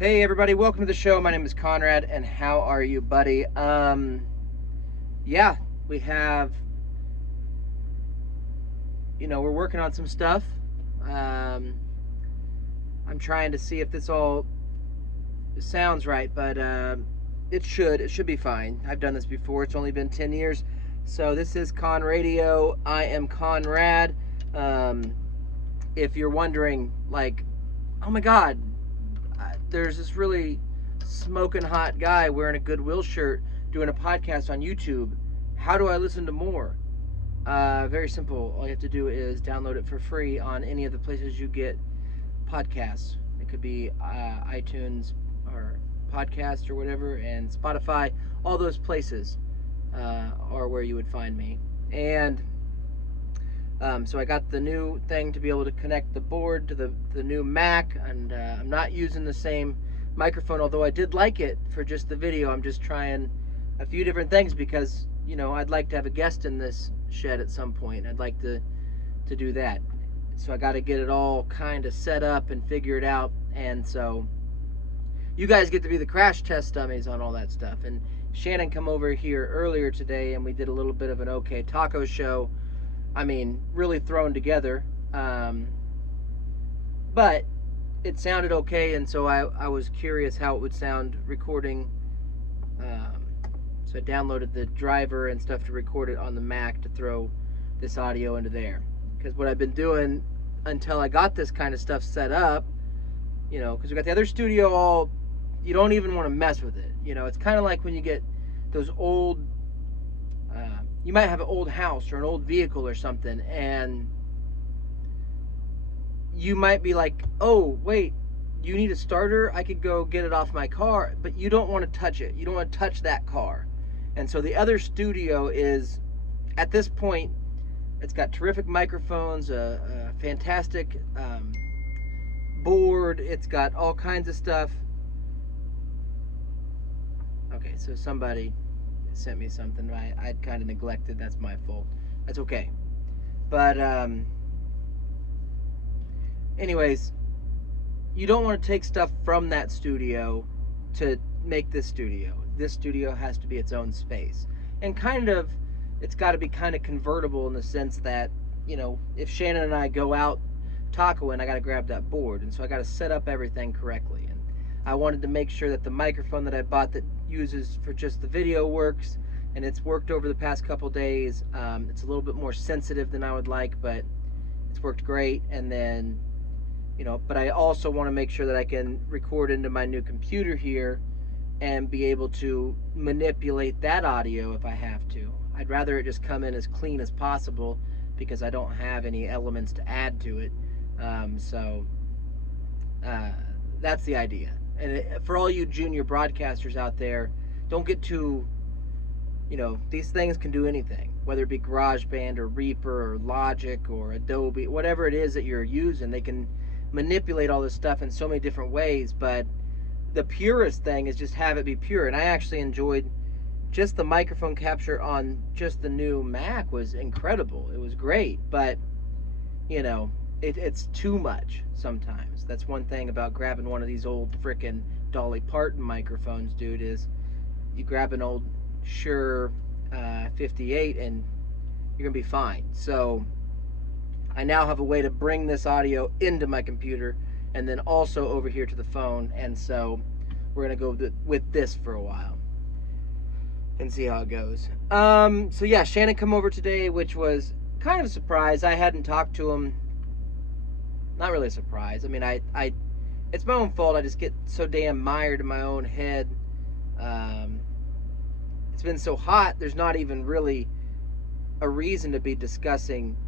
Hey everybody, welcome to the show. My name is Conrad, and how are you, buddy? Yeah, we have, we're working on some stuff. Um, I'm trying to see if this all sounds right, but it should be fine. I've done this before. It's only been 10 years, so this is Con Radio. I am Conrad. Um, if you're wondering, like, oh my God, there's this really smoking hot guy wearing a Goodwill shirt doing a podcast on YouTube. How do I listen to more? Very simple. All you have to do is download it for free on any of the places you get podcasts. It could be iTunes or podcast or whatever, and Spotify. All those places are where you would find me. And so I got the new thing to be able to connect the board to the new Mac, and I'm not using the same microphone, although I did like it for just the video. I'm just trying a few different things because, I'd like to have a guest in this shed at some point. I'd like to do that. So I got to get it all kind of set up and figure it out. And so you guys get to be the crash test dummies on all that stuff. And Shannon come over here earlier today, and we did a little bit of an OK Taco show. I mean, really thrown together. But it sounded okay, and so I was curious how it would sound recording. So I downloaded the driver and stuff to record it on the Mac to throw this audio into there. Because what I've been doing until I got this kind of stuff set up, because we got the other studio all, you don't even want to mess with it. It's kind of like when you get those old, you might have an old house or an old vehicle or something, and you might be like, oh, wait, you need a starter? I could go get it off my car, but you don't want to touch it. You don't want to touch that car. And so the other studio is, at this point, it's got terrific microphones, a fantastic board. It's got all kinds of stuff. Okay, so somebody sent me something I'd kind of neglected. That's my fault. That's okay. But anyways, you don't want to take stuff from that studio to make this studio. This studio has to be its own space. And it's got to be kind of convertible in the sense that, if Shannon and I go out tacoing, I got to grab that board. And so I got to set up everything correctly. And I wanted to make sure that the microphone that I bought that uses for just the video works, and it's worked over the past couple days. It's a little bit more sensitive than I would like, but it's worked great. And then, but I also want to make sure that I can record into my new computer here and be able to manipulate that audio if I have to. I'd rather it just come in as clean as possible because I don't have any elements to add to it. So that's the idea. And for all you junior broadcasters out there, don't get too, these things can do anything, whether it be GarageBand or Reaper or Logic or Adobe, whatever it is that you're using, they can manipulate all this stuff in so many different ways. But the purest thing is just have it be pure. And I actually enjoyed just the microphone capture on just the new Mac was incredible. It was great, but it's too much sometimes. That's one thing about grabbing one of these old frickin' Dolly Parton microphones, dude, is you grab an old Shure 58 and you're gonna be fine. So I now have a way to bring this audio into my computer and then also over here to the phone, and so we're gonna go with this for a while and see how it goes. So yeah, Shannon come over today, which was kind of a surprise. I hadn't talked to him. Not really a surprise. I mean, I it's my own fault. I just get so damn mired in my own head. It's been so hot, there's not even really a reason to be discussing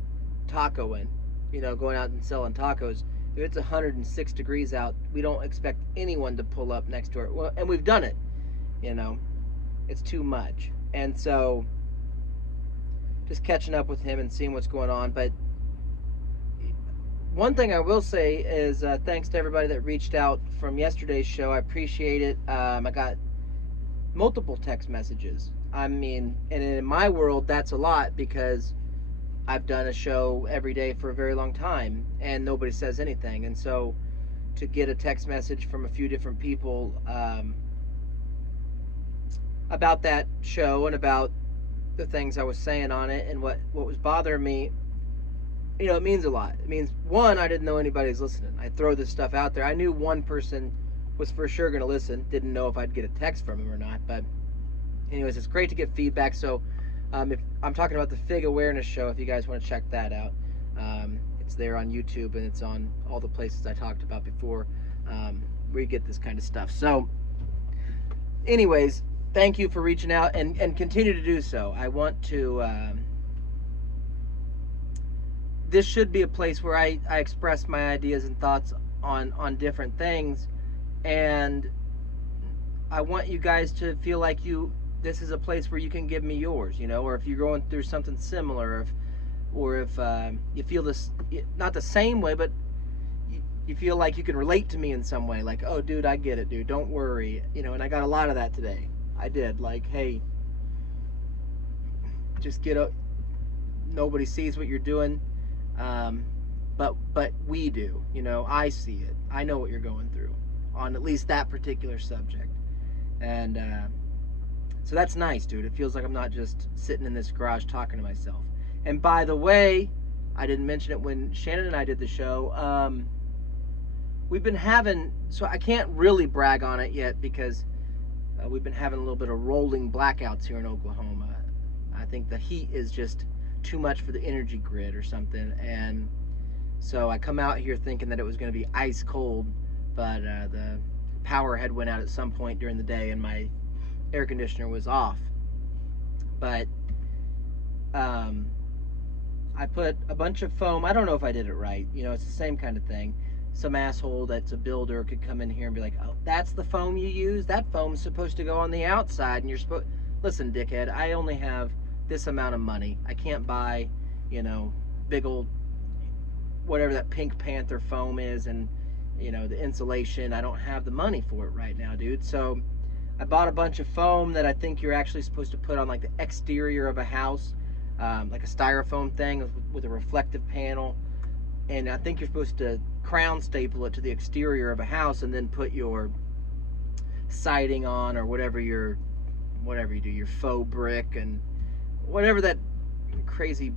tacoing, going out and selling tacos. If it's 106 degrees out, we don't expect anyone to pull up next to it. Well, and we've done it, it's too much. And so just catching up with him and seeing what's going on. But one thing I will say is thanks to everybody that reached out from yesterday's show. I appreciate it. I got multiple text messages. I mean, and in my world, that's a lot because I've done a show every day for a very long time and nobody says anything. And so to get a text message from a few different people about that show and about the things I was saying on it and what was bothering me. You know, it means a lot. It means, one, I didn't know anybody was listening. I throw this stuff out there. I knew one person was for sure going to listen. Didn't know if I'd get a text from him or not. But anyways, it's great to get feedback. So if I'm talking about the Fig Awareness Show, if you guys want to check that out, it's there on YouTube and it's on all the places I talked about before where you get this kind of stuff. So anyways, thank you for reaching out and continue to do so. I want to... this should be a place where I express my ideas and thoughts on different things, and I want you guys to feel like this is a place where you can give me yours, you know, or if you're going through something similar, or if you feel this, not the same way, but you feel like you can relate to me in some way, like, oh dude, I get it, dude, don't worry, you know. And I got a lot of that today. I did, like, hey, just get up, nobody sees what you're doing. But we do, you know. I see it. I know what you're going through on at least that particular subject, and so that's nice, dude. It feels like I'm not just sitting in this garage talking to myself. And by the way, I didn't mention it when Shannon and I did the show. We've been having, so I can't really brag on it yet because we've been having a little bit of rolling blackouts here in Oklahoma. I think the heat is just too much for the energy grid or something, and so I come out here thinking that it was going to be ice cold, but the power had went out at some point during the day and my air conditioner was off. But I put a bunch of foam. I don't know if I did it right, you know. It's the same kind of thing. Some asshole that's a builder could come in here and be like, oh, that's the foam you use? That foam's supposed to go on the outside, and you're supposed... Listen, dickhead, I only have this amount of money. I can't buy, you know, big old whatever that Pink Panther foam is, and you know, the insulation. I don't have the money for it right now, dude. So I bought a bunch of foam that I think you're actually supposed to put on like the exterior of a house, like a styrofoam thing with a reflective panel, and I think you're supposed to crown staple it to the exterior of a house and then put your siding on, or whatever you do, your faux brick and whatever that crazy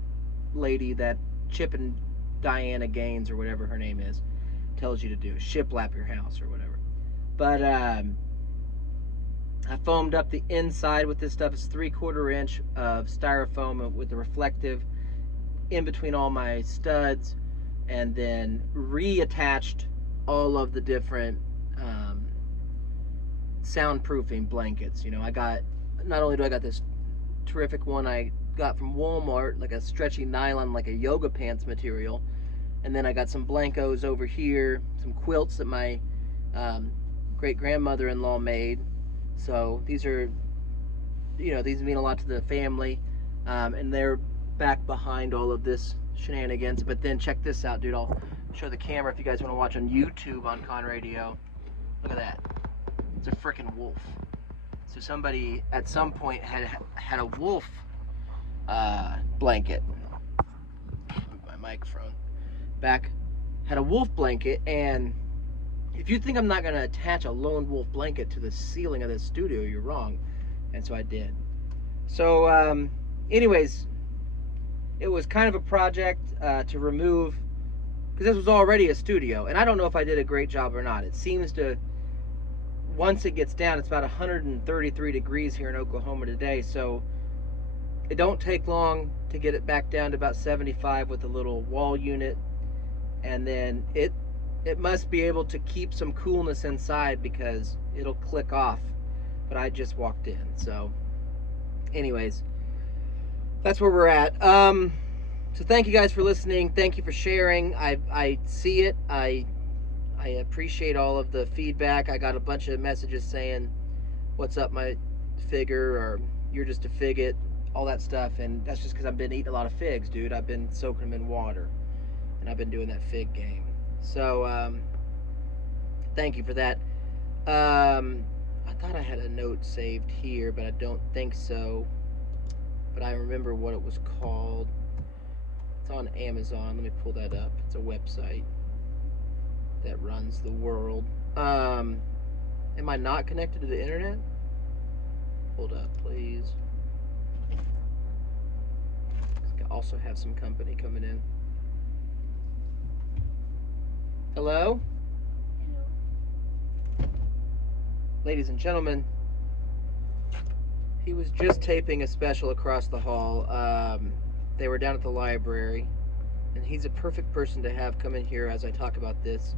lady, that Chip and Diana Gaines or whatever her name is, tells you to do. Shiplap your house or whatever. But I foamed up the inside with this stuff. It's 3/4 inch of styrofoam with the reflective in between all my studs, and then reattached all of the different soundproofing blankets. You know, I got, not only do I got this terrific one I got from Walmart, like a stretchy nylon, like a yoga pants material, and then I got some blankos over here, some quilts that my great grandmother-in-law made. So these are, you know, these mean a lot to the family, and they're back behind all of this shenanigans. But then check this out, dude. I'll show the camera if you guys want to watch on YouTube on Con Radio. Look at that. It's a freaking wolf. So somebody at some point had a wolf blanket. Move my microphone back. Had a wolf blanket, and if you think I'm not going to attach a lone wolf blanket to the ceiling of this studio, you're wrong. And so I did. So anyways, it was kind of a project to remove, because this was already a studio, and I don't know if I did a great job or not. It seems to, once it gets down, it's about 133 degrees here in Oklahoma today, so it don't take long to get it back down to about 75 with a little wall unit, and then it must be able to keep some coolness inside because it'll click off. But I just walked in, so anyways, that's where we're at. So thank you guys for listening. Thank you for sharing. I see it. I appreciate all of the feedback. I got a bunch of messages saying, what's up, my figure, or you're just a figget, all that stuff. And that's just because I've been eating a lot of figs, dude. I've been soaking them in water, and I've been doing that fig game. So thank you for that. I thought I had a note saved here, but I don't think so. But I remember what it was called. It's on Amazon. Let me pull that up. It's a website that runs the world. Am I not connected to the internet? Hold up, please. I also have some company coming in. Hello? Hello. Ladies and gentlemen, he was just taping a special across the hall. They were down at the library, and he's a perfect person to have come in here as I talk about this.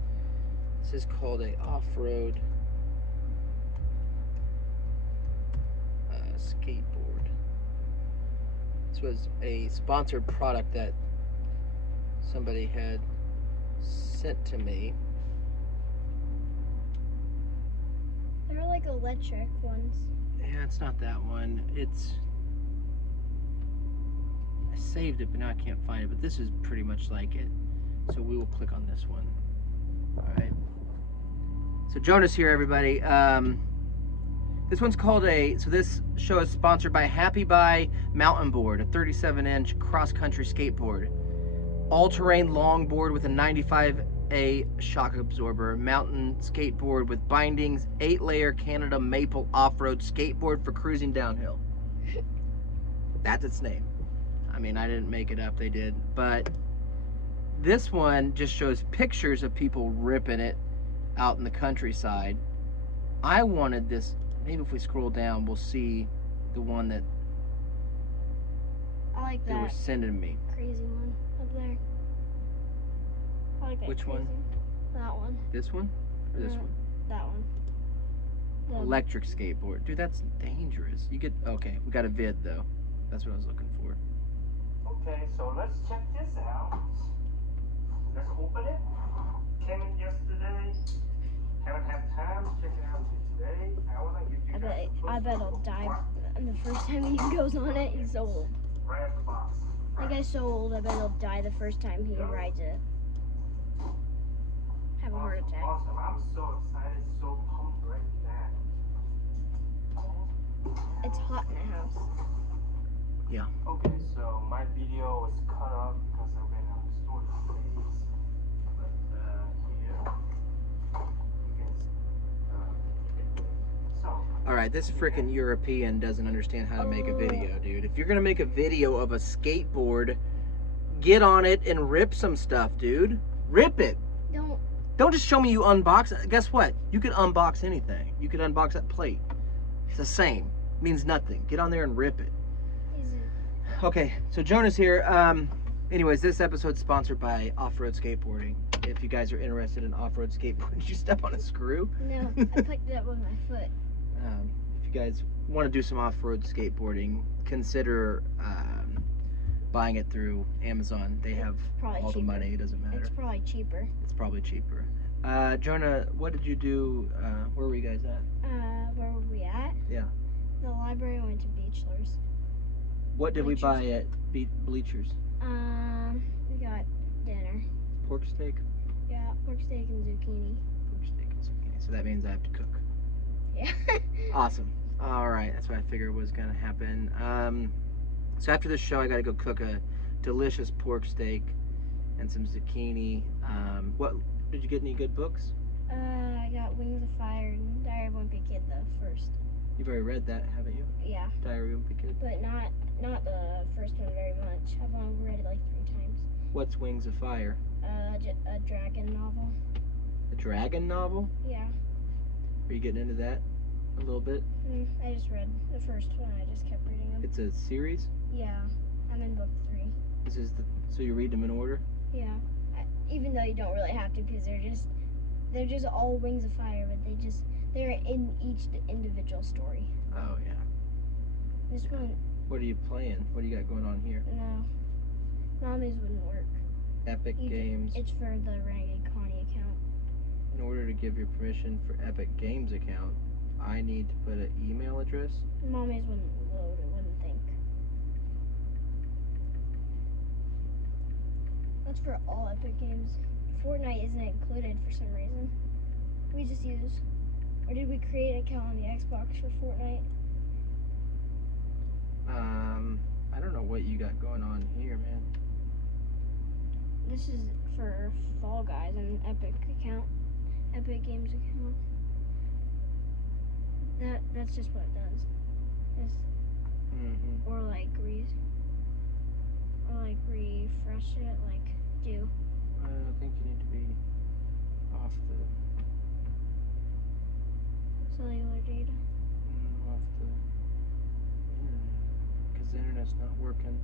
This is called a off-road skateboard. This was a sponsored product that somebody had sent to me. They're like electric ones. Yeah, it's not that one. I saved it, but now I can't find it. But this is pretty much like it. So we will click on this one. All right. So Jonah's here, everybody. This one's called so this show is sponsored by Happy Buy Mountain Board, a 37-inch cross-country skateboard. All-terrain longboard with a 95A shock absorber. Mountain skateboard with bindings. 8-layer Canada maple off-road skateboard for cruising downhill. That's its name. I mean, I didn't make it up, they did. But this one just shows pictures of people ripping it out in the countryside. I wanted this. Maybe if we scroll down, we'll see the one that I like that. They were sending me. Crazy one up there. I like that. Which crazy. one? That one. This one? Or this one? That one. The Electric skateboard. Dude, that's dangerous. You get, okay, we got a vid though. That's what I was looking for. Okay, so let's check this out. Let's open it. Came in yesterday. Haven't had time to check it out today. I want to give you guys I bet I'll die. And the first time he goes on it, he's so old. right out the box. That guy's so old, I bet he'll die the first time he rides it. Have a heart attack. Awesome. I'm so excited, so pumped right now. It's hot in the house. Yeah. Okay, so my video was cut off because I've been on the store for days. But here, you can so. All right, this freaking European doesn't understand how to make a video, dude. If you're gonna make a video of a skateboard, get on it and rip some stuff, dude. Rip it. Don't just show me you unbox it. Guess what? You could unbox anything. You could unbox that plate. It's the same. It means nothing. Get on there and rip it. Okay, so Jonah's here. Anyways, this episode's sponsored by Off-Road Skateboarding. If you guys are interested in off-road skateboarding, did you step on a screw? No, I picked it up with my foot. If you guys want to do some off-road skateboarding, consider buying it through Amazon. They have all the money. It doesn't matter. It's probably cheaper. It's probably cheaper. Jonah, what did you do? Where were you guys at? Where were we at? Yeah. The library went to Beechlers. What did we buy at Bleachers? We got dinner. Pork steak? Yeah, pork steak and zucchini. Pork steak and zucchini. So that means I have to cook. Yeah. Awesome. All right, that's what I figured was going to happen. So after this show, I got to go cook a delicious pork steak and some zucchini. What did you get? Any good books? I got Wings of Fire and Diary of a Wimpy Kid the first. You've already read that, haven't you? Yeah. Diary of a Wimpy Kid. But not the first one very much. I've only read it like 3 times. What's Wings of Fire? A dragon novel. A dragon novel? Yeah. Are you getting into that a little bit? I just read the first one. I just kept reading them. It's a series? Yeah. I'm in book 3. So you read them in order? Yeah. Even though you don't really have to, because they're just all Wings of Fire, but they're in each individual story. Oh yeah. This one. What are you playing? What do you got going on here? No. Mommy's wouldn't work. Epic Games. It's for the Renegade Connie account. In order to give your permission for Epic Games account, I need to put an email address. Mommy's wouldn't load. It wouldn't think. That's for all Epic Games. Fortnite isn't included for some reason. We just use, or did we create an account on the Xbox for Fortnite? I don't know what you got going on here, man. This is for Fall Guys and Epic Games account. That's just what it does. Or like refresh it, like do. I think you need to be off the Cellular data. off the internet, because the internet's not working.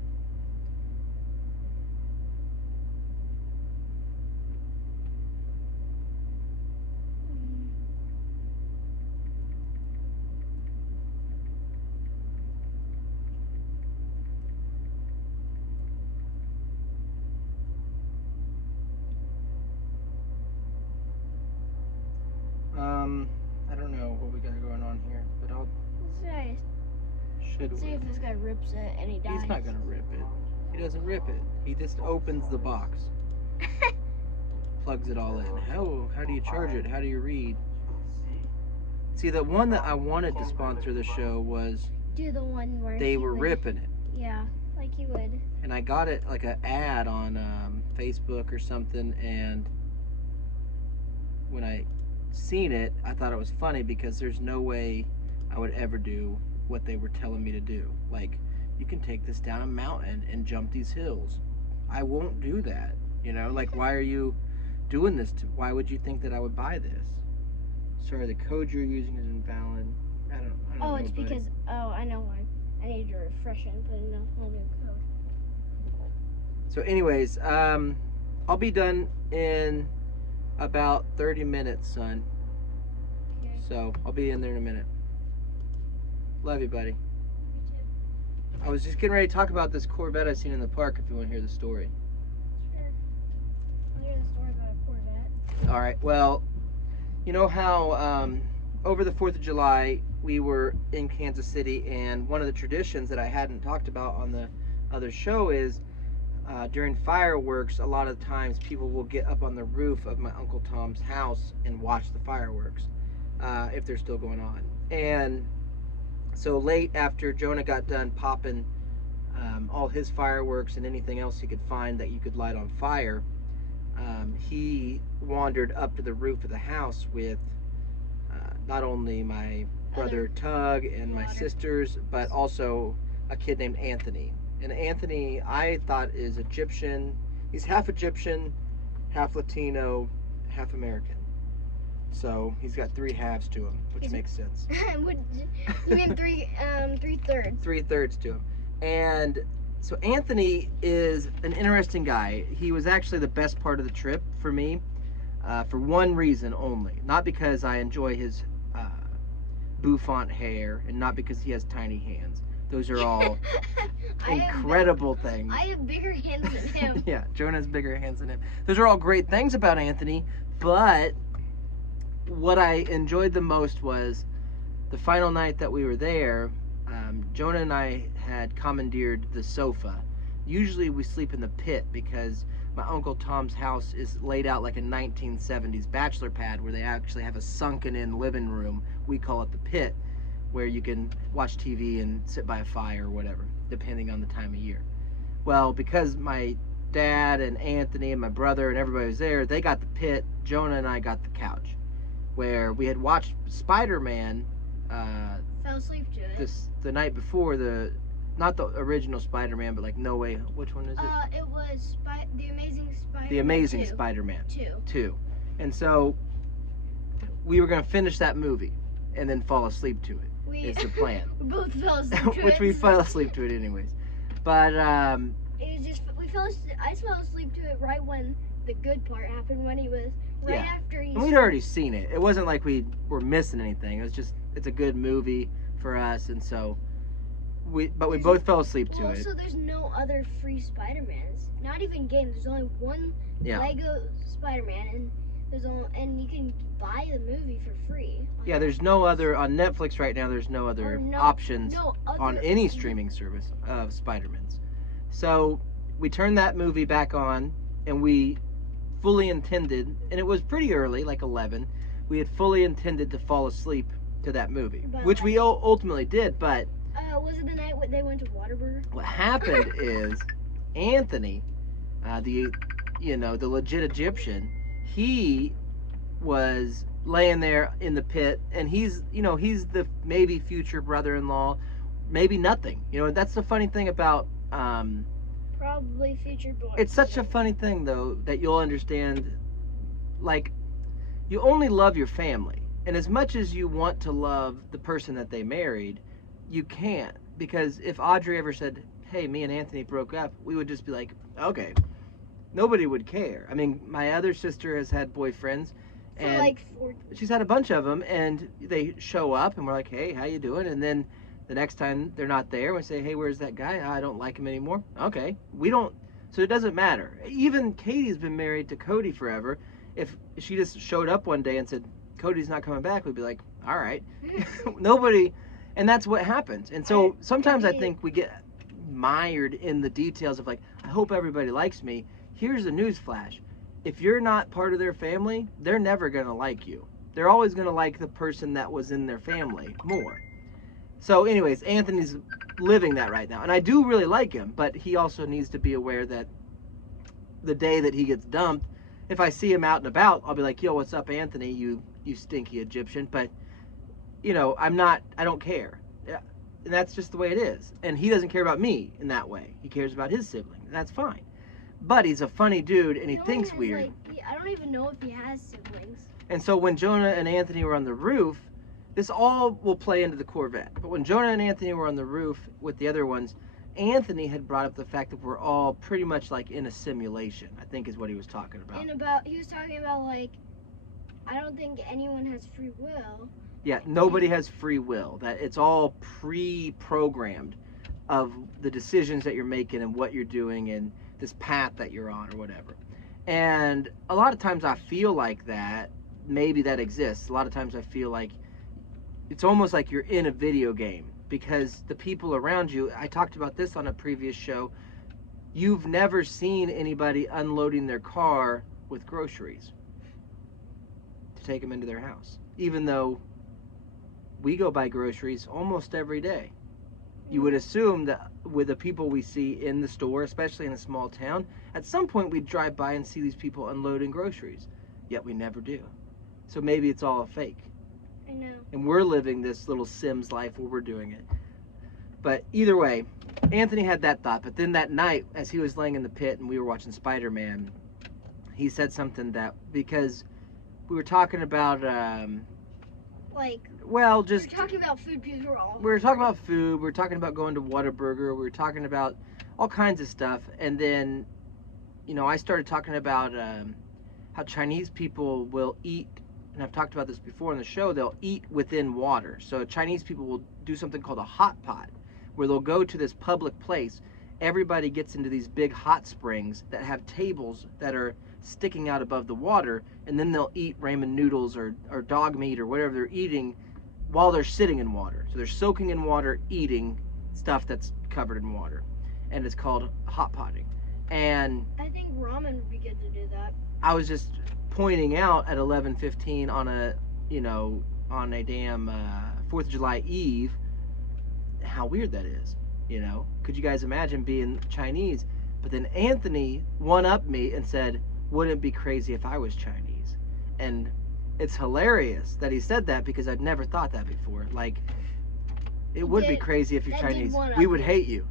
I don't know what we got going on here, but I'll. Should Let's see we? if this guy rips it and he dies. He's not gonna rip it. He doesn't rip it. He just opens the box, plugs it all in. How do you charge it? How do you read? See, the one that I wanted to sponsor the show was Do the one where they he were would- ripping it, Yeah, like he would. and I got it like an ad on Facebook or something, and when I seen it, I thought it was funny because there's no way I would ever do what they were telling me to do. Like, you can take this down a mountain and jump these hills. I won't do that. You know, like, why are you doing this? Why would you think that I would buy this? Sorry, the code you're using is invalid. I don't Oh, know, it's buddy. because I know why. I need to refresh it and put in a whole new code. So anyways, I'll be done in about 30 minutes, son. Okay. So I'll be in there in a minute. Love you, buddy. I was just getting ready to talk about this Corvette I seen in the park if you want to hear the story. Sure. I'll hear the story about a Corvette. All right, well, you know how over the 4th of July we were in Kansas City, and one of the traditions that I hadn't talked about on the other show is during fireworks, a lot of times people will get up on the roof of my Uncle Tom's house and watch the fireworks if they're still going on. And so late after Jonah got done popping all his fireworks and anything else he could find that you could light on fire, he wandered up to the roof of the house with not only my brother Tug and my sisters, but also a kid named Anthony. And Anthony, I thought, is Egyptian. He's half Egyptian, half Latino, half American. So he's got 3 halves to him, which makes sense. You mean 3/3? 3/3 to him. And so Anthony is an interesting guy. He was actually the best part of the trip for me, for one reason only. Not because I enjoy his bouffant hair, and not because he has tiny hands. Those are all incredible things. I have bigger hands than him. Yeah, Jonah has bigger hands than him. Those are all great things about Anthony, but what I enjoyed the most was the final night that we were there. Jonah and I had commandeered the sofa. Usually we sleep in the pit because my Uncle Tom's house is laid out like a 1970s bachelor pad where they actually have a sunken in living room. We call it the pit, where you can watch TV and sit by a fire or whatever, depending on the time of year. Well, because my dad and Anthony and my brother and everybody was there, they got the pit. Jonah and I got the couch, where we had watched Spider-Man Fell asleep to it. the night before, not the original Spider-Man, but like No Way. Which one is it? It was The Amazing Spider-Man. The Amazing 2. Spider-Man 2. 2. And so we were gonna finish that movie and then fall asleep to it. Is the plan. We both fell asleep to it. Which we fell asleep to it anyways. But It was just I fell asleep to it right when the good part happened, when he was after he. and we'd already seen it. It wasn't like we were missing anything. It was just, it's a good movie for us, and so we both fell asleep to it. Also, there's no other free Spider-Mans. Not even games. There's only one Yeah. Lego Spider-Man, and you can buy the movie for free. Yeah, there's no other on Netflix right now. There's no other options on any streaming service of Spider-Mans. So we turned that movie back on, and we fully intended, and it was pretty early, like 11. We had fully intended to fall asleep to that movie, But which we ultimately did. But was it the night when they went to Whataburger? what happened is Anthony, the the legit Egyptian, he was laying there in the pit, and he's the maybe future brother-in-law, maybe nothing. That's the funny thing about Probably future boy. it's such a funny thing though that you'll understand, like, you only love your family, and as much as you want to love the person that they married, you can't, because if Audrey ever said, hey, me and Anthony broke up, we would just be like, okay. Nobody would care. I mean, my other sister has had boyfriends, For and like 4 she's had a bunch of them, and they show up, and we're like, hey, how you doing? And then the next time they're not there, we say, hey, where's that guy? I don't like him anymore. Okay. We don't, so it doesn't matter. Even Katie's been married to Cody forever. If she just showed up one day and said, Cody's not coming back, we'd be like, all right. Nobody, and that's what happens. And so sometimes I think we get mired in the details of, like, I hope everybody likes me. Here's a news flash. If you're not part of their family, they're never going to like you. They're always going to like the person that was in their family more. So anyways, Anthony's living that right now. And I do really like him, but he also needs to be aware that the day that he gets dumped, if I see him out and about, I'll be like, yo, what's up, Anthony, you stinky Egyptian. But, I don't care. And that's just the way it is. And he doesn't care about me in that way. He cares about his sibling, and that's fine. But he's a funny dude, and he thinks has, weird. I don't even know if he has siblings. And so when Jonah and Anthony were on the roof, this all will play into the Corvette. But when Jonah and Anthony were on the roof with the other ones, Anthony had brought up the fact that we're all pretty much like in a simulation, I think is what he was talking about. He was talking about, like, I don't think anyone has free will. Yeah, nobody has free will. That it's all pre-programmed of the decisions that you're making and what you're doing and this path that you're on or whatever. And a lot of times I feel like that, maybe that exists. A lot of times I feel like it's almost like you're in a video game, because the people around you, I talked about this on a previous show, you've never seen anybody unloading their car with groceries to take them into their house, even though we go buy groceries almost every day. You would assume that with the people we see in the store, especially in a small town, at some point we'd drive by and see these people unloading groceries. Yet we never do. So maybe it's all a fake. I know. And we're living this little Sims life where we're doing it. But either way, Anthony had that thought. But then that night, as he was laying in the pit and we were watching Spider-Man, he said something that, because we were talking about, we're talking about food because we were talking about food, we were talking about going to Whataburger, we were talking about all kinds of stuff, and then, I started talking about how Chinese people will eat, and I've talked about this before on the show, they'll eat within water. So Chinese people will do something called a hot pot, where they'll go to this public place, everybody gets into these big hot springs that have tables that are sticking out above the water, and then they'll eat ramen noodles or dog meat or whatever they're eating while they're sitting in water. So they're soaking in water, eating stuff that's covered in water, and it's called hot potting. And I think ramen would be good to do that. I was just pointing out at 11:15 on a damn 4th of July Eve how weird that is. Could you guys imagine being Chinese? But then Anthony one-upped me and said, wouldn't it be crazy if I was Chinese? And it's hilarious that he said that, because I'd never thought that before. Like, it would be crazy if you're Chinese. We would hate you.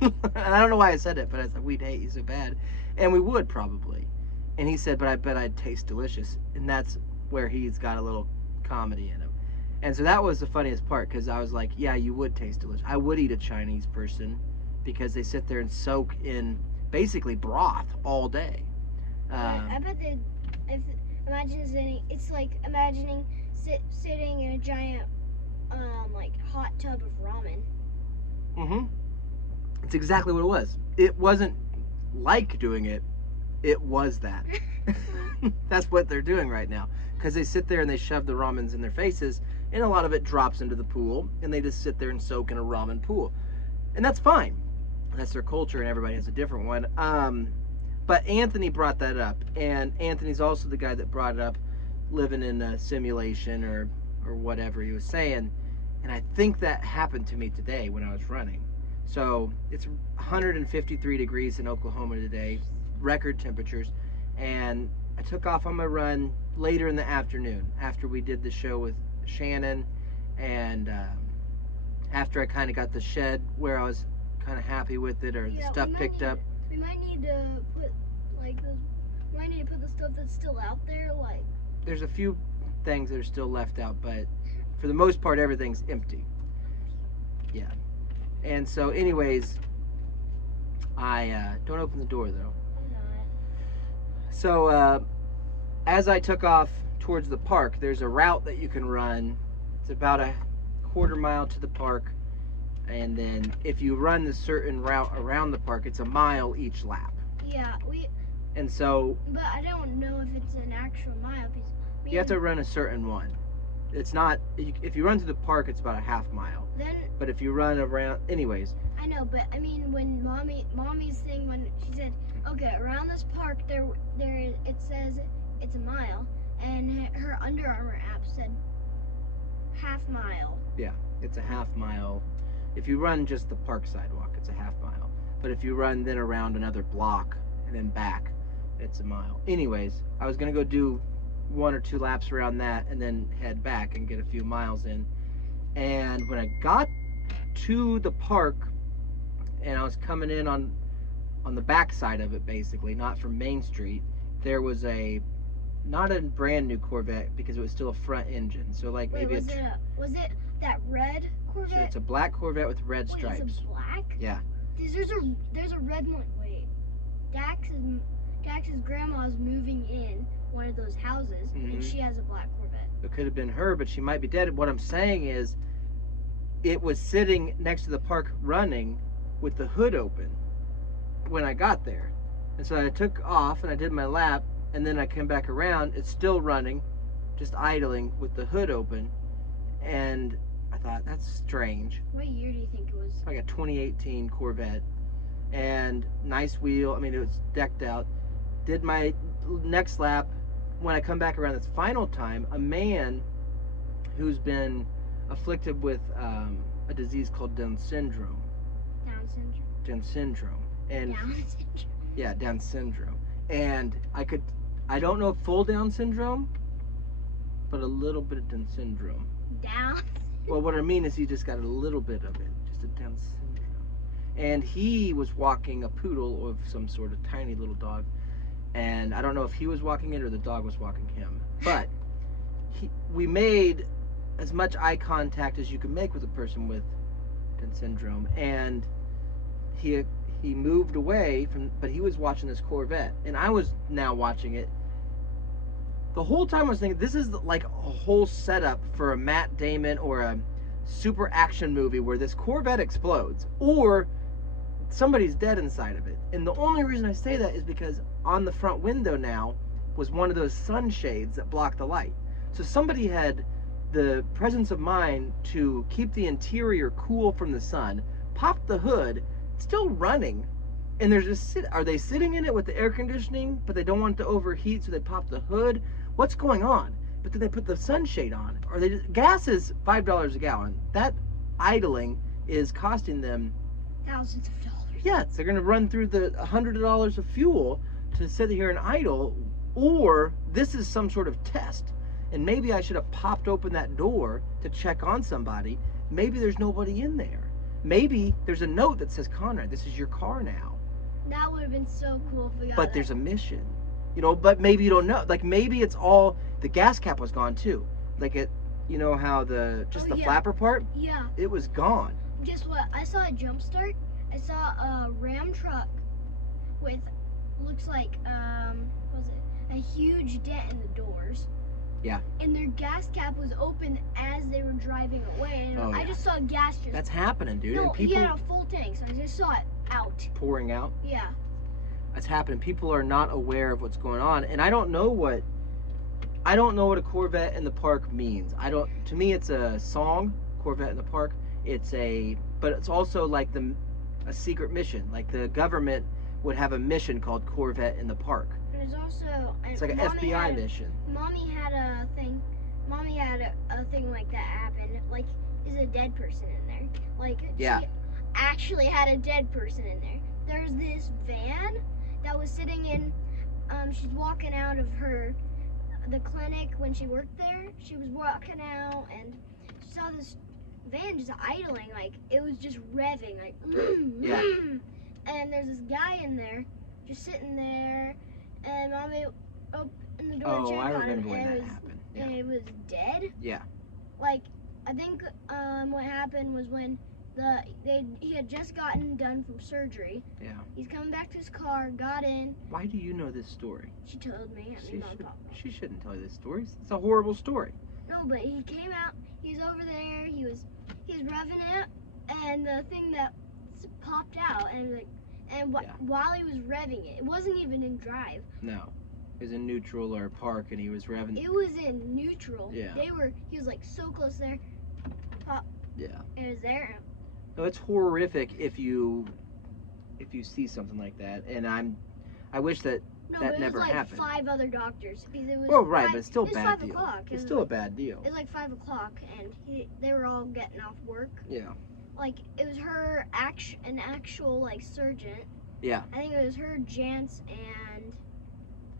And I don't know why I said it, but I said we'd hate you so bad. And we would probably. And he said, but I bet I'd taste delicious. And that's where he's got a little comedy in him. And so that was the funniest part, because I was like, yeah, you would taste delicious. I would eat a Chinese person, because they sit there and soak in basically broth all day. I bet it's like imagining sitting in a giant hot tub of ramen. Mm-hmm. It's exactly what it was. It wasn't like doing it. It was that. That's what they're doing right now. Because they sit there and they shove the ramens in their faces, and a lot of it drops into the pool, and they just sit there and soak in a ramen pool. And that's fine. That's their culture, and everybody has a different one. But Anthony brought that up, and Anthony's also the guy that brought it up, living in a simulation or whatever he was saying. And I think that happened to me today when I was running. So it's 153 degrees in Oklahoma today, record temperatures. and I took off on my run later in the afternoon after we did the show with Shannon, and after I kind of got the shed where I was kind of happy with it, or the stuff picked up. We might need to put the stuff that's still out there, like. There's a few things that are still left out, but for the most part, everything's empty. Yeah. And so, anyways, I don't open the door though. I'm not. So, as I took off towards the park, there's a route that you can run. It's about a quarter mile to the park, and then if you run the certain route around the park, it's a mile each lap. Yeah, And so, but I don't know if it's an actual mile. Because you have to run a certain one. It's not, if you run through the park, it's about a half mile. Then. But if you run around, anyways. I know, but I mean, when mommy's thing, when she said, okay, around this park, it says it's a mile, and her Under Armour app said half mile. Yeah, it's a half mile. If you run just the park sidewalk, it's a half mile. But if you run then around another block and then back, it's a mile. Anyways, I was gonna go do 1 or 2 laps around that and then head back and get a few miles in. And when I got to the park and I was coming in on the back side of it, basically, not from Main Street, there was not a brand new Corvette because it was still a front engine. So like maybe was it that red Corvette? So it's a black Corvette with red stripes. It's a black? Yeah. There's a red one. Wait. Dax's grandma's moving in one of those houses, and she has a black Corvette. It could have been her, but she might be dead. What I'm saying is, it was sitting next to the park running with the hood open when I got there. And so I took off and I did my lap, and then I came back around. It's still running, just idling with the hood open. And I thought, that's strange. What year do you think it was? It's like a 2018 Corvette. And nice wheel. I mean, it was decked out. Did my next lap. When I come back around this final time, a man who's been afflicted with a disease called Down syndrome. Down syndrome. Down syndrome. And Down syndrome. yeah, Down syndrome. And I don't know if full Down syndrome, but a little bit of Down syndrome. Down? Well, what I mean is he just got a little bit of it, just a Down syndrome. And he was walking a poodle of some sort of tiny little dog. And I don't know if he was walking it or the dog was walking him. But we made as much eye contact as you can make with a person with Down syndrome. And he moved away but he was watching this Corvette. And I was now watching it. The whole time I was thinking, this is like a whole setup for a Matt Damon or a super action movie where this Corvette explodes. Or somebody's dead inside of it. And the only reason I say that is because on the front window now was one of those sunshades that block the light. So somebody had the presence of mind to keep the interior cool from the sun, popped the hood, it's still running, and they're just are they sitting in it with the air conditioning, but they don't want it to overheat, so they pop the hood? What's going on? But then they put the sunshade on. Or gas is $5 a gallon. That idling is costing them thousands of dollars. Yeah, they're going to run through the $100 of fuel to sit here and idle, or this is some sort of test. And maybe I should have popped open that door to check on somebody. Maybe there's nobody in there. Maybe there's a note that says, Conrad, this is your car now. That would have been so cool if we got But there's a mission. You know, but maybe you don't know. Like maybe it's all, the gas cap was gone too. Like you know how the flapper part? Yeah. It was gone. Guess what? I saw a jump start. I saw a Ram truck with, looks like, what was it? A huge dent in the doors. Yeah. And their gas cap was open as they were driving away. And I just saw gas just... That's happening, dude. No, and people he had a full tank, so I just saw it out. Pouring out? Yeah. That's happening. People are not aware of what's going on. And I don't know what a Corvette in the park means. To me, it's a song, Corvette in the park. But it's also like a secret mission. Like the government would have a mission called Corvette in the Park. There's also... It's like an FBI mission. Mommy had a thing like that happen. Like, is a dead person in there. Like, yeah. She actually had a dead person in there. There's this van that was sitting in she's walking out of the clinic when she worked there. She was walking out and she saw this van just idling, like it was just revving, like Yeah. and there's this guy in there just sitting there, and Mommy opened the door and Oh, checked I on him, remember when and that happened. Yeah. and it was dead. Yeah. Like, I think what happened was when he had just gotten done from surgery. Yeah. He's coming back to his car, got in. Why do you know this story? She told me. She shouldn't tell you this story. It's a horrible story. No, but he came out. He's over there. He was revving it, and the thing that popped out, and while he was revving it, it wasn't even in drive. No. He was in neutral or park, and he was revving. It was in neutral. Yeah. He was like so close there. Pop. Yeah. It was there. No, it's horrific if you see something like that, and I wish that No, that but never it was like happened. 5 other doctors. Because it was Well, right, five, but it's still a it was bad 5 deal. o'clock. It's still a bad deal. It was like 5 o'clock, and they were all getting off work. Yeah. Like, it was an actual, like, surgeon. Yeah. I think it was her, Jance, and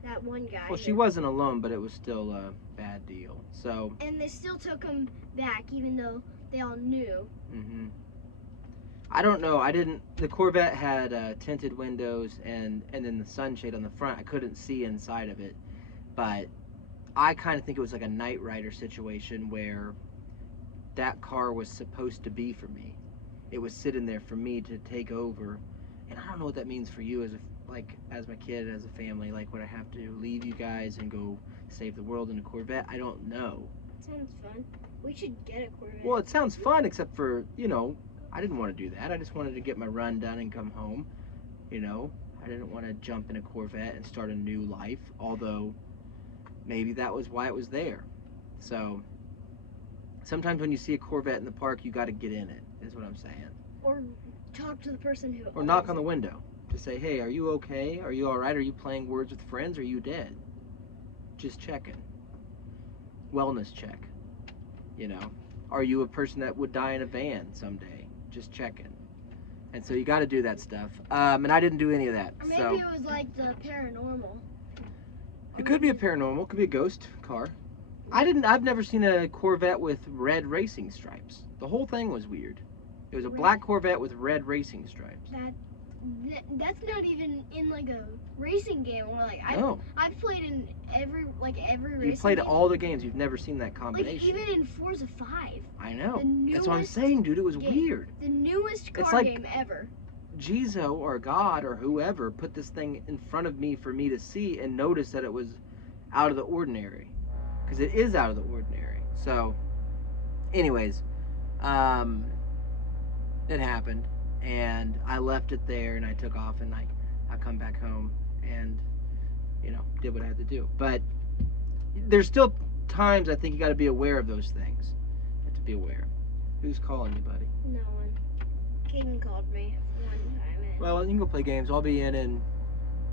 that one guy. Well, she wasn't alone, but it was still a bad deal. So. And they still took him back, even though they all knew. Mm-hmm. I don't know. The Corvette had tinted windows and then the sunshade on the front. I couldn't see inside of it, but I kind of think it was like a Knight Rider situation where that car was supposed to be for me. It was sitting there for me to take over, and I don't know what that means for you as my kid, as a family. Like, would I have to leave you guys and go save the world in a Corvette? I don't know. Sounds fun. We should get a Corvette. Well, it sounds fun, except for, I didn't want to do that. I just wanted to get my run done and come home. I didn't want to jump in a Corvette and start a new life, although maybe that was why it was there. So sometimes when you see a Corvette in the park, you got to get in it, is what I'm saying. Or talk to the person who Or knock on the window to say, hey, are you okay? Are you all right? Are you playing Words with Friends? Or are you dead? Just checking. Wellness check. Are you a person that would die in a van someday? Just checking. And so you got to do that stuff. And I didn't do any of that. Or maybe it was like the paranormal. It could be a paranormal. It could be a ghost car. I've never seen a Corvette with red racing stripes. The whole thing was weird. It was a black Corvette with red racing stripes. That's not even in like a racing game. Or like I've played in every racing. You've played game. all the games. You've never seen that combination. Like even in Forza 5. I know. The That's what I'm saying, dude. It was game. weird. The newest car It's like game ever. Jizo or God or whoever put this thing in front of me for me to see and notice that it was out of the ordinary. Because it is out of the ordinary. So, anyways, it happened. And I left it there and I took off and I come back home and, did what I had to do. But there's still times I think you got to be aware of those things. You have to be aware. Who's calling you, buddy? No one. Kaden called me one time. Well, you can go play games. I'll be in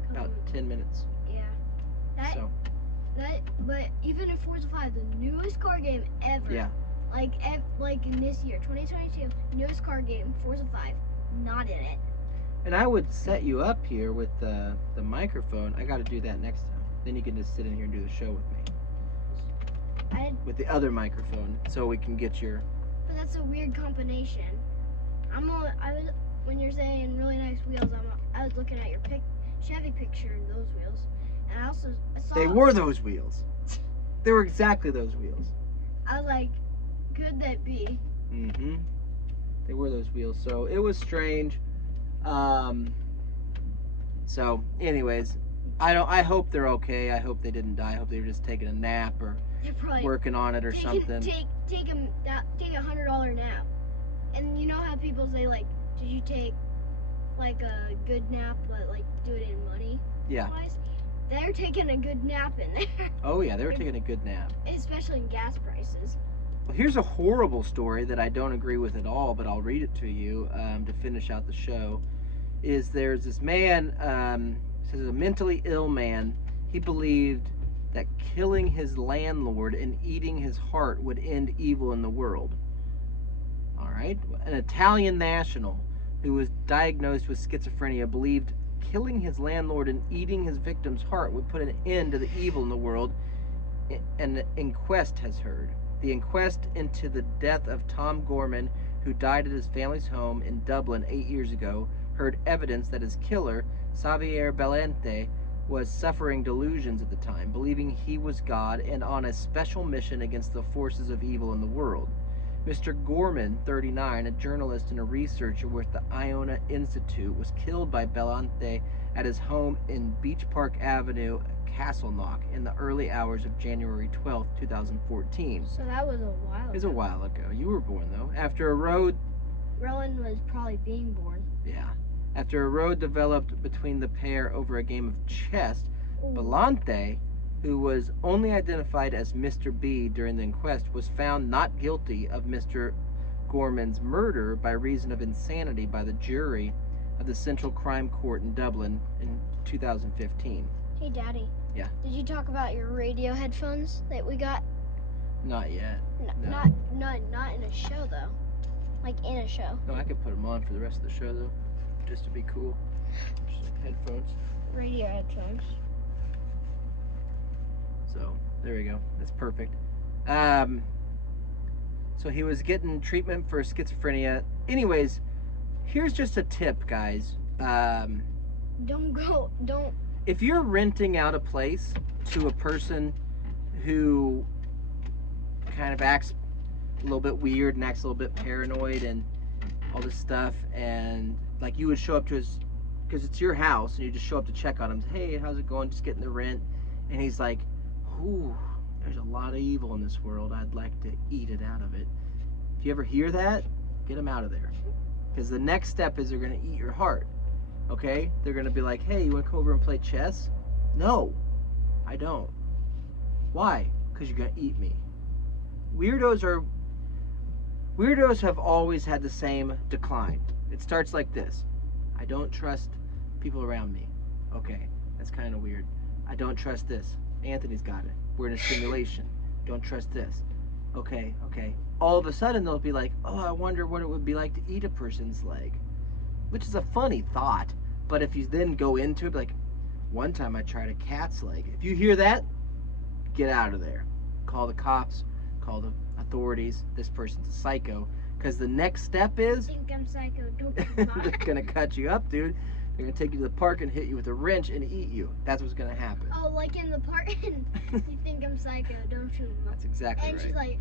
about 10 minutes. Yeah. But even in Forza 5, the newest car game ever. Yeah. Like in this year, 2022, newest car game, Forza 5, not in it. And I would set you up here with the microphone. I got to do that next time. Then you can just sit in here and do the show with me. With the other microphone, so we can get your. But that's a weird combination. When you're saying really nice wheels, I was looking at your Chevy picture and those wheels, and I saw. They were those wheels. They were exactly those wheels. I was like, could that be? Mm-hmm. They were those wheels. So it was strange. So, anyways, I hope they're okay. I hope they didn't die. I hope they were just taking a nap or working on it or something. Take a $100 nap. And you know how people say, like, did you take like a good nap, but like do it in money? Yeah. Wise? They're taking a good nap in there. Oh yeah, they were taking a good nap. Especially in gas prices. Well, here's a horrible story that I don't agree with at all, but I'll read it to you to finish out the show. There's this man, says a mentally ill man. He believed that killing his landlord and eating his heart would end evil in the world. All right? An Italian national who was diagnosed with schizophrenia believed killing his landlord and eating his victim's heart would put an end to the evil in the world. An inquest has heard. The inquest into the death of Tom Gorman, who died at his family's home in Dublin 8 years ago, heard evidence that his killer, Xavier Belente, was suffering delusions at the time, believing he was God and on a special mission against the forces of evil in the world. Mr. Gorman, 39, a journalist and a researcher with the Iona Institute, was killed by Belante at his home in Beach Park Avenue, Castleknock, in the early hours of January 12, 2014. So that was a while ago. It was a while ago. You were born, though. Rowan was probably being born. Yeah. After a row developed between the pair over a game of chess, Belante, who was only identified as Mr. B during the inquest, was found not guilty of Mr. Gorman's murder by reason of insanity by the jury of the Central Crime Court in Dublin in 2015. Hey, Daddy. Yeah? Did you talk about your radio headphones that we got? Not yet. No. Not in a show, though. Like, in a show. No, I could put them on for the rest of the show, though, just to be cool. Just like headphones. Radio headphones. So, there we go. That's perfect. So he was getting treatment for schizophrenia. Anyways, here's just a tip, guys. Don't. If you're renting out a place to a person who kind of acts a little bit weird and acts a little bit paranoid and all this stuff, and like you would show up to his, because it's your house, and you just show up to check on him. Hey, how's it going? Just getting the rent. And he's like, ooh, there's a lot of evil in this world. I'd like to eat it out of it. If you ever hear that, get him out of there. Because the next step is they're going to eat your heart. Okay? They're going to be like, hey, you want to come over and play chess? No, I don't. Why? Because you're going to eat me. Weirdos have always had the same decline. It starts like this. I don't trust people around me. Okay, that's kind of weird. I don't trust this. Anthony's got it. We're in a simulation. Don't trust this. Okay. All of a sudden they'll be like, oh, I wonder what it would be like to eat a person's leg. Which is a funny thought. But if you then go into it, like, one time I tried a cat's leg. If you hear that, get out of there. Call the cops. Call the authorities. This person's a psycho. Because the next step is... I think I'm psycho. Don't they're going to cut you up, dude. They're going to take you to the park and hit you with a wrench and eat you. That's what's going to happen. Oh, like in the park? You think I'm psycho. Don't shoot him. That's exactly and right. she's like,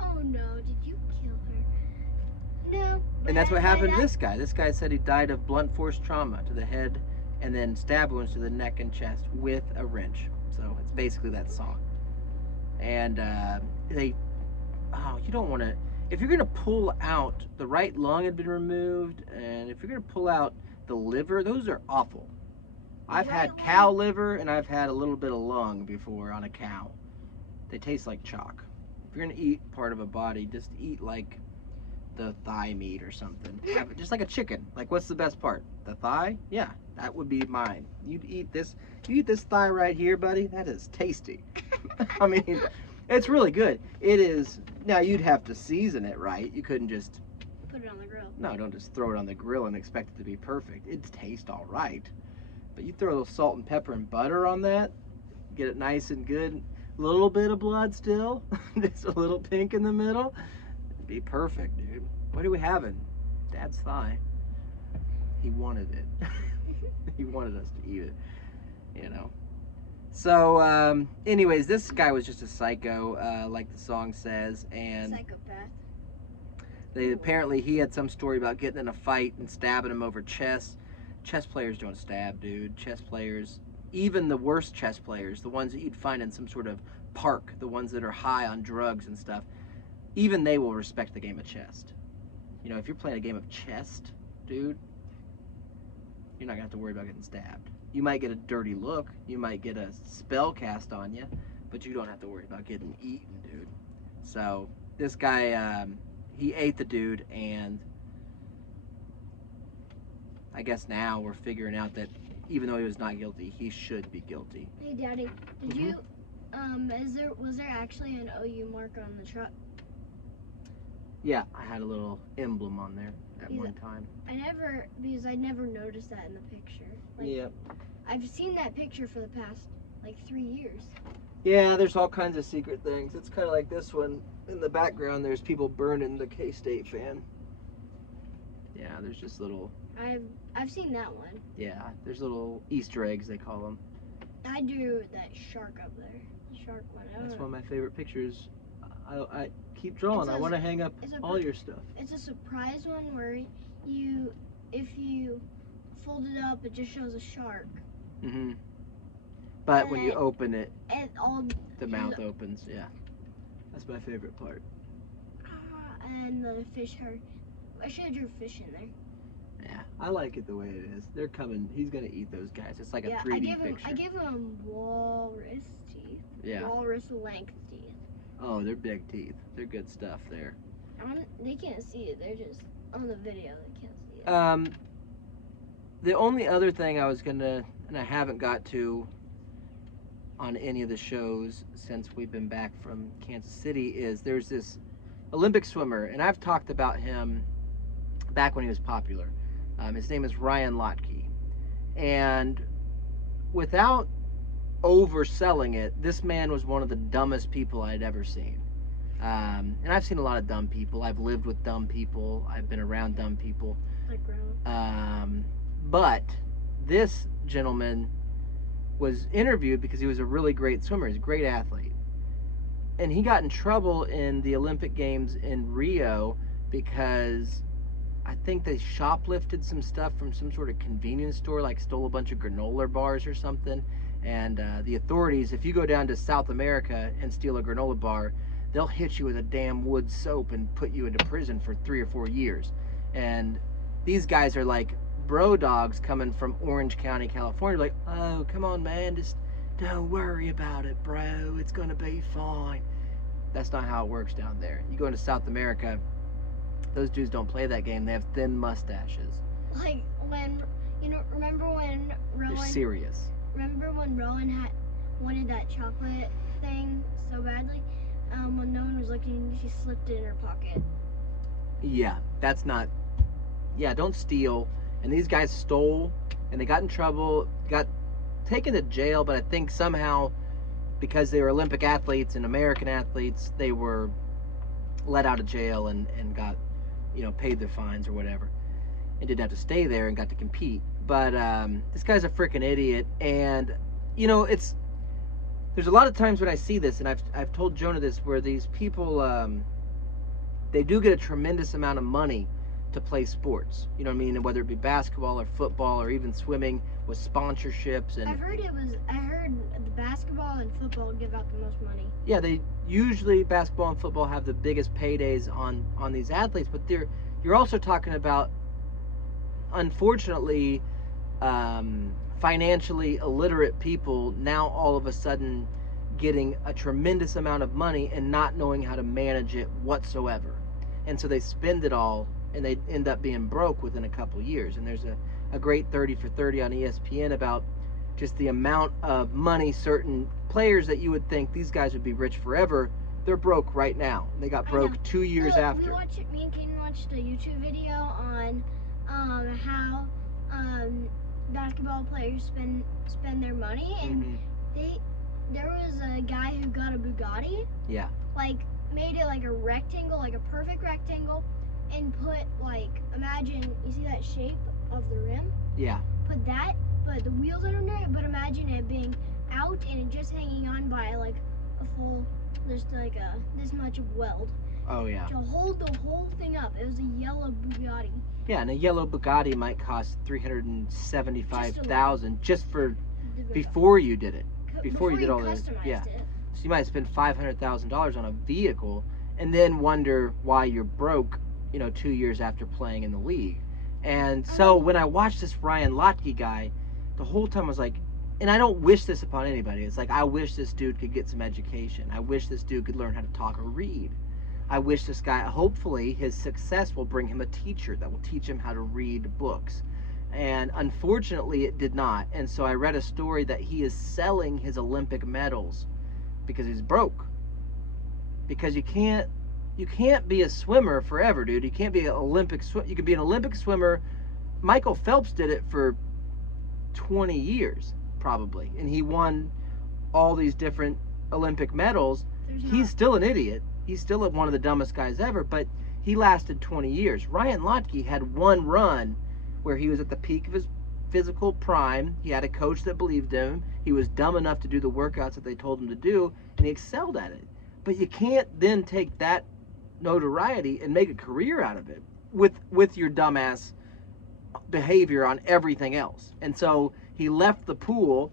oh no, did you kill her? No. And that's what happened to this guy. This guy said he died of blunt force trauma to the head and then stab wounds to the neck and chest with a wrench. So it's basically that song. And you don't want to, if you're going to pull out, the right lung had been removed, and if you're going to pull out the liver, those are awful. I've had cow liver and I've had a little bit of lung before on a cow. They taste like chalk. If you're going to eat part of a body, just eat like the thigh meat or something. Have it just like a chicken. Like, what's the best part? The thigh? Yeah, that would be mine. You eat this thigh right here, buddy. That is tasty. I mean, it's really good. It is. Now, you'd have to season it right. You couldn't just put it on the grill. No, don't just throw it on the grill and expect it to be perfect. It tastes all right. But you throw a little salt and pepper and butter on that, get it nice and good. A little bit of blood still, just a little pink in the middle. It'd be perfect, dude. What are we having? Dad's thigh. He wanted it. He wanted us to eat it, you know. So, anyways, this guy was just a psycho, like the song says, and psychopath. Apparently he had some story about getting in a fight and stabbing him over chess. Chess players don't stab, dude. Chess players, even the worst chess players, the ones that you'd find in some sort of park, the ones that are high on drugs and stuff, even they will respect the game of chess. You know, if you're playing a game of chess, dude, you're not gonna have to worry about getting stabbed. You might get a dirty look, you might get a spell cast on you, but you don't have to worry about getting eaten, dude. So this guy, he ate the dude, and I guess now we're figuring out that even though he was not guilty, he should be guilty. Hey, Daddy, did you, was there actually an OU mark on the truck? Yeah, I had a little emblem on there at He's- one time. because I never noticed that in the picture. Like, Yep. I've seen that picture for the past like 3 years. Yeah, there's all kinds of secret things. It's kind of like this one. In the background, there's people burning the K-State fan. Yeah, there's just little, I've seen that one. yeah, there's little Easter eggs, they call them. I drew that shark up there. The shark one. I don't That's know. one of my favorite pictures. I keep drawing. It I says- want to hang up it's a all per- your stuff. It's a surprise one where if you fold it up, it just shows a shark. Hmm But when you And- open it, And all the mouth opens. Yeah, that's my favorite part. and the fish are. I should have drew fish in there. Yeah, I like it the way it is. They're coming. He's gonna eat those guys. It's like a Yeah, 3D picture. I give him walrus teeth. Yeah. Walrus length teeth. Oh, they're big teeth. They're good stuff there. They can't see it. They're just on the video. They can't see it. The only other thing I was gonna, and I haven't got to on any of the shows since we've been back from Kansas City, is there's this Olympic swimmer, and I've talked about him back when he was popular. His name is Ryan Lochte. And without overselling it, this man was one of the dumbest people I'd ever seen. And I've seen a lot of dumb people. I've lived with dumb people. I've been around dumb people. Like grown. But this gentleman was interviewed because he was a really great swimmer. He's a great athlete. And he got in trouble in the Olympic Games in Rio because I think they shoplifted some stuff from some sort of convenience store, like stole a bunch of granola bars or something. And the authorities, if you go down to South America and steal a granola bar, they'll hit you with a damn wood soap and put you into prison for 3 or 4 years. And these guys are like bro dogs coming from Orange County, California, like, oh, come on, man, just don't worry about it, bro. It's gonna be fine. That's not how it works down there. You go into South America, those dudes don't play that game. They have thin mustaches. Like when remember when They're Rowan? serious. Remember when Rowan wanted that chocolate thing so badly? When no one was looking, she slipped it in her pocket. Yeah, that's not. Yeah, don't steal. And these guys stole, and they got in trouble, got taken to jail, but I think somehow, because they were Olympic athletes and American athletes, they were let out of jail and got, paid their fines or whatever, and didn't have to stay there and got to compete. But this guy's a freaking idiot, and there's a lot of times when I see this, and I've told Jonah this, where these people they do get a tremendous amount of money to play sports. You know what I mean? And whether it be basketball or football or even swimming, with sponsorships and I heard the basketball and football give out the most money. yeah, they usually basketball and football have the biggest paydays on these athletes, but you're also talking about, unfortunately, financially illiterate people now all of a sudden getting a tremendous amount of money and not knowing how to manage it whatsoever. And so they spend it all and they end up being broke within a couple years. And there's a great 30 for 30 on ESPN about just the amount of money certain players that you would think these guys would be rich forever, they're broke right now. They got I broke know. 2 years after. Me and Kaden watched a YouTube video on how basketball players spend their money, and there was a guy who got a Bugatti. Yeah. Like made it like a rectangle, like a perfect rectangle, and put imagine you see that shape of the rim. Yeah. Put that, but the wheels are under it. But imagine it being out and it just hanging on by like a full, just like this much of weld Oh yeah. to hold the whole thing up. It was a yellow Bugatti. Yeah, and a yellow Bugatti might cost $375,000 just for before you did it. Before you did all this, customized yeah. it. So you might spend $500,000 on a vehicle and then wonder why you're broke, 2 years after playing in the league. And so when I watched this Ryan Lochte guy, the whole time I was like, and I don't wish this upon anybody. It's like, I wish this dude could get some education. I wish this dude could learn how to talk or read. I wish this guy, hopefully his success will bring him a teacher that will teach him how to read books. And unfortunately it did not. And so I read a story that he is selling his Olympic medals because he's broke. Because you can't you can't be a swimmer forever, dude. You can't be an Olympic You can be an Olympic swimmer. Michael Phelps did it for 20 years, probably, and he won all these different Olympic medals. He's still an idiot. He's still one of the dumbest guys ever, but he lasted 20 years. Ryan Lochte had one run where he was at the peak of his physical prime. He had a coach that believed in him. He was dumb enough to do the workouts that they told him to do, and he excelled at it. But you can't then take that notoriety and make a career out of it with your dumbass behavior on everything else. And so he left the pool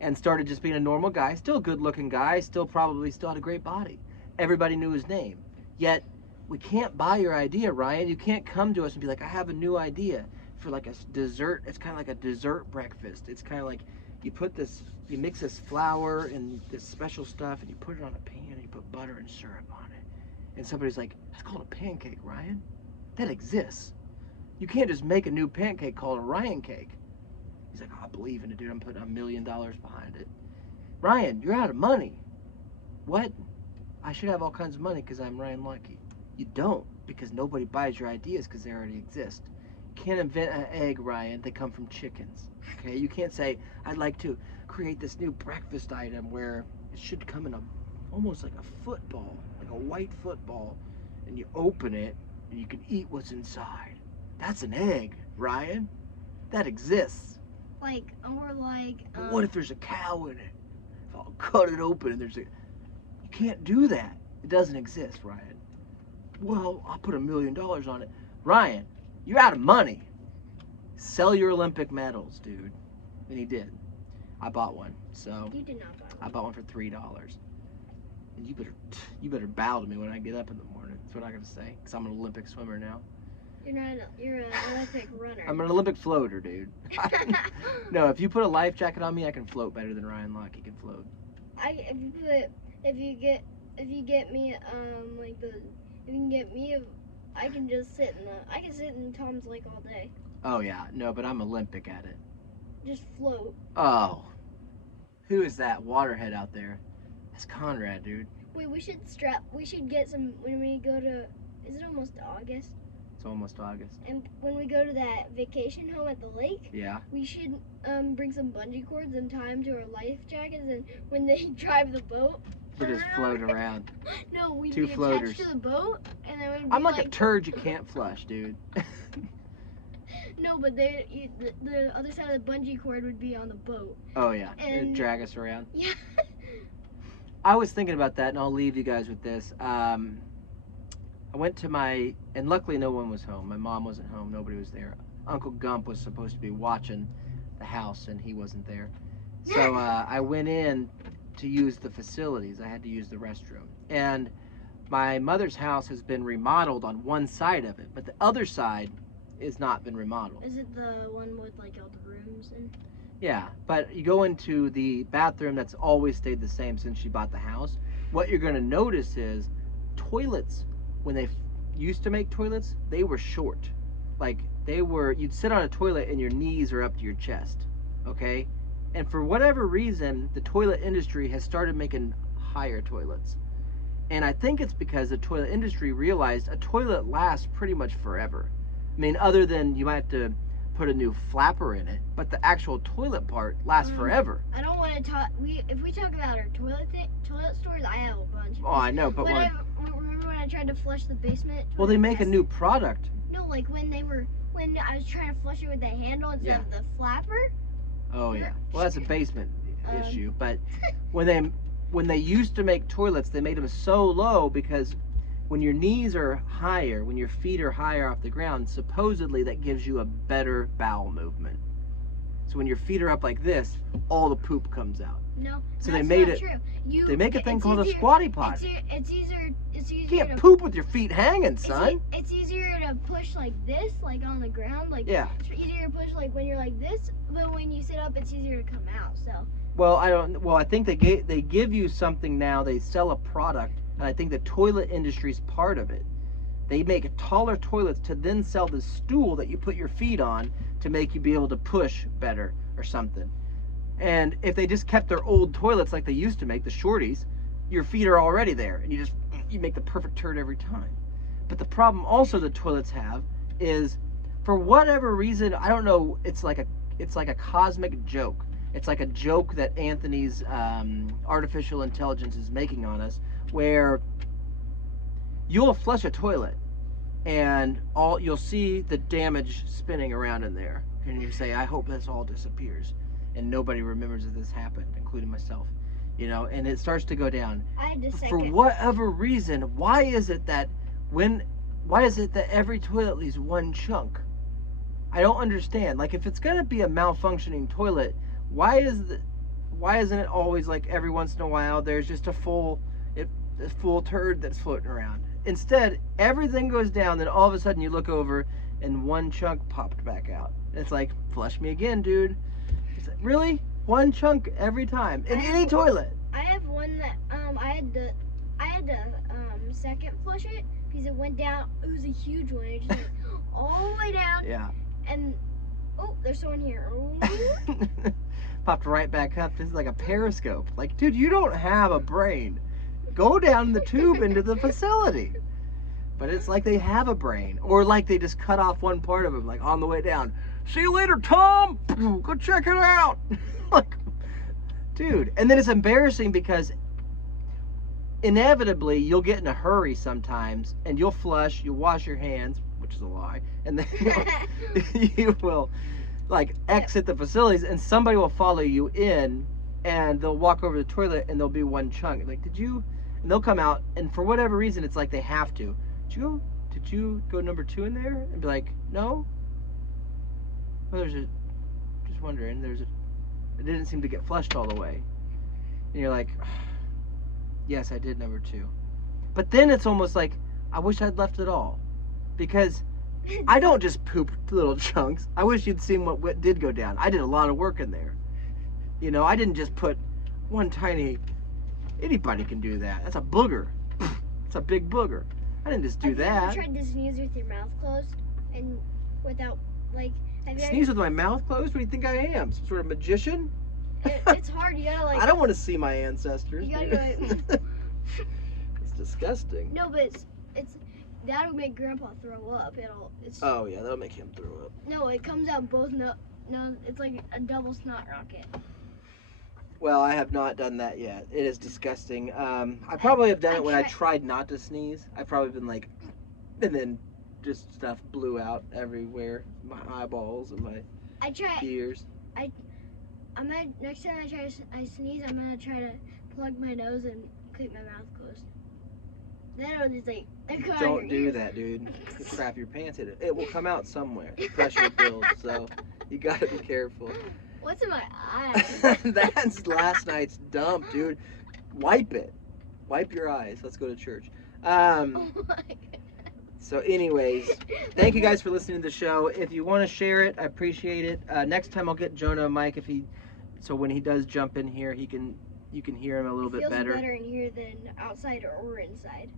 and started just being a normal guy, still a good-looking guy, still had a great body. Everybody knew his name. Yet, we can't buy your idea, Ryan. You can't come to us and be like, I have a new idea for like a dessert. It's kind of like a dessert breakfast. It's kind of like you mix this flour and this special stuff, and you put it on a pan, and you put butter and syrup on it. And somebody's like, that's called a pancake, Ryan. That exists. You can't just make a new pancake called a Ryan cake. He's like, oh, I believe in it, dude. I'm putting $1 million behind it. Ryan, you're out of money. What? I should have all kinds of money because I'm Ryan Lochte. You don't, because nobody buys your ideas because they already exist. You can't invent an egg, Ryan. They come from chickens. Okay? You can't say, I'd like to create this new breakfast item where it should come in almost like a football, like a white football, and you open it and you can eat what's inside. That's an egg, Ryan. That exists. But what if there's a cow in it? If I'll cut it open and you can't do that. It doesn't exist, Ryan. Well, I'll put $1 million on it. Ryan, you're out of money. Sell your Olympic medals, dude. And he did. I bought one. So you did not buy one. I bought one for $3. And you better bow to me when I get up in the morning. That's what I gotta say. Because I'm an Olympic swimmer now. You're an Olympic runner. I'm an Olympic floater, dude. No, if you put a life jacket on me, I can float better than Ryan Lochte can float. If you get me I can just sit in Tom's lake all day. Oh yeah, no, but I'm Olympic at it. Just float. Oh, who is that waterhead out there? That's Conrad, dude. Wait, we should get some when we go to. Is it almost August? It's almost August. And when we go to that vacation home at the lake, yeah, we should bring some bungee cords and tie them to our life jackets, and when they drive the boat, we just float around. No, we'd Two be floaters. attached to the boat, and then we'd be I'm like a turd you can't flush, dude. No, but the other side of the bungee cord would be on the boat. Oh yeah, And it'd drag us around. Yeah. I was thinking about that, and I'll leave you guys with this. I went to and luckily no one was home. My mom wasn't home. Nobody was there. Uncle Gump was supposed to be watching the house, and he wasn't there. So I went in to use the facilities. I had to use the restroom. And my mother's house has been remodeled on one side of it, but the other side has not been remodeled. Is it the one with like all the rooms and? Yeah, but you go into the bathroom that's always stayed the same since she bought the house. What you're going to notice is toilets, when they used to make toilets, they were short. Like you'd sit on a toilet and your knees are up to your chest, okay? And for whatever reason, the toilet industry has started making higher toilets. And I think it's because the toilet industry realized a toilet lasts pretty much forever. I mean, other than you might have to put a new flapper in it, but the actual toilet part lasts forever. I don't want to talk. If we talk about our toilet stories, I have a bunch. Oh, I know, but remember when I tried to flush the basement? Well, they make a new product. No, like when I was trying to flush it with the handle instead of the flapper. Oh yeah. Well, that's a basement issue. But when they used to make toilets, they made them so low because when your knees are higher, when your feet are higher off the ground, supposedly that gives you a better bowel movement. So when your feet are up like this, all the poop comes out. No, so that's they made not it. True. They make a thing called a squatty potty. It's easier. You can't poop with your feet hanging, son. It's easier to push like this, like on the ground. Like yeah. It's easier to push like when you're like this, but when you sit up, it's easier to come out. So. Well, I think they give you something now. They sell a product, and I think the toilet industry is part of it. They make taller toilets to then sell the stool that you put your feet on to make you be able to push better or something. And if they just kept their old toilets like they used to make, the shorties, your feet are already there, and you you make the perfect turd every time. But the problem also the toilets have is, for whatever reason, I don't know, it's like a cosmic joke. It's like a joke that Anthony's artificial intelligence is making on us, where you'll flush a toilet and you'll see the damage spinning around in there, and you say, I hope this all disappears, and nobody remembers that this happened, including myself, and it starts to go down. I had to For second. whatever reason, why is it that every toilet leaves one chunk? I don't understand. Like, if it's gonna be a malfunctioning toilet, why isn't it always like every once in a while there's just a full turd that's floating around? Instead, everything goes down, then all of a sudden you look over and one chunk popped back out. It's like, flush me again, dude. It's like, really? One chunk every time in any toilet? I have one that I had to second flush it because it went down. It was a huge one. It just went all the way down. Yeah. And there's someone here. Popped right back up. This is like a periscope. Like, dude, you don't have a brain. Go down the tube into the facility. But it's like they have a brain, or like they just cut off one part of them, like on the way down. See you later, Tom. Go check it out. Like, dude. And then it's embarrassing because inevitably you'll get in a hurry sometimes, and you'll flush, you'll wash your hands, which is a lie, and then you will like exit the facilities, and somebody will follow you in, and they'll walk over the toilet, and there'll be one chunk. Like, did you? And they'll come out, and for whatever reason, it's like they have to. Did you go number 2 in there? And be like, no. Well, just wondering. It didn't seem to get flushed all the way. And you're like, yes, I did number 2. But then it's almost like, I wish I'd left it all. Because I don't just poop little chunks. I wish you'd seen what did go down. I did a lot of work in there. I didn't just put one tiny... Anybody can do that. That's a booger. It's a big booger. I didn't just do that. Have you ever tried to sneeze with your mouth closed and without, like... Sneeze with my mouth closed? What do you think I am? Some sort of magician? It's hard. You gotta, like... I don't want to see my ancestors. You gotta go, like... It's disgusting. No, but it's that'll make Grandpa throw up. Oh yeah, that'll make him throw up. No, it comes out both. No, it's like a double snot rocket. Well, I have not done that yet. It is disgusting. I probably have done it when I tried not to sneeze. I've probably been like, and then just stuff blew out everywhere, my eyeballs and my ears. Next time I sneeze, I'm gonna try to plug my nose and keep my mouth closed. Then it'll just like... Don't do that, dude. You crap your pants. It will come out somewhere. Pressure builds, so you gotta be careful. What's in my eye? That's last night's dump, dude. Wipe it. Wipe your eyes. Let's go to church. Oh my God. So anyways, thank you guys for listening to the show. If you want to share it, I appreciate it. Next time I'll get Jonah a mic so when he does jump in here, you can hear him a little bit better. Feels better in here than outside or inside.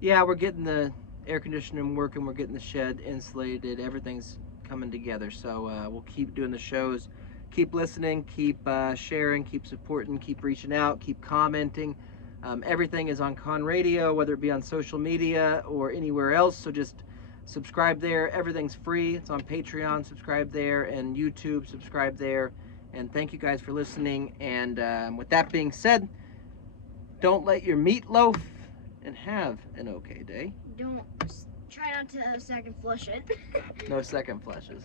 Yeah, we're getting the air conditioning working. We're getting the shed insulated. Everything's coming together. So we'll keep doing the shows. Keep listening. Keep sharing. Keep supporting. Keep reaching out. Keep commenting. Everything is on Con Radio, whether it be on social media or anywhere else. So just subscribe there. Everything's free. It's on Patreon. Subscribe there. And YouTube. Subscribe there. And thank you guys for listening. And with that being said, don't let your meat loaf, and have an okay day. Try not to second flush it. No second flushes.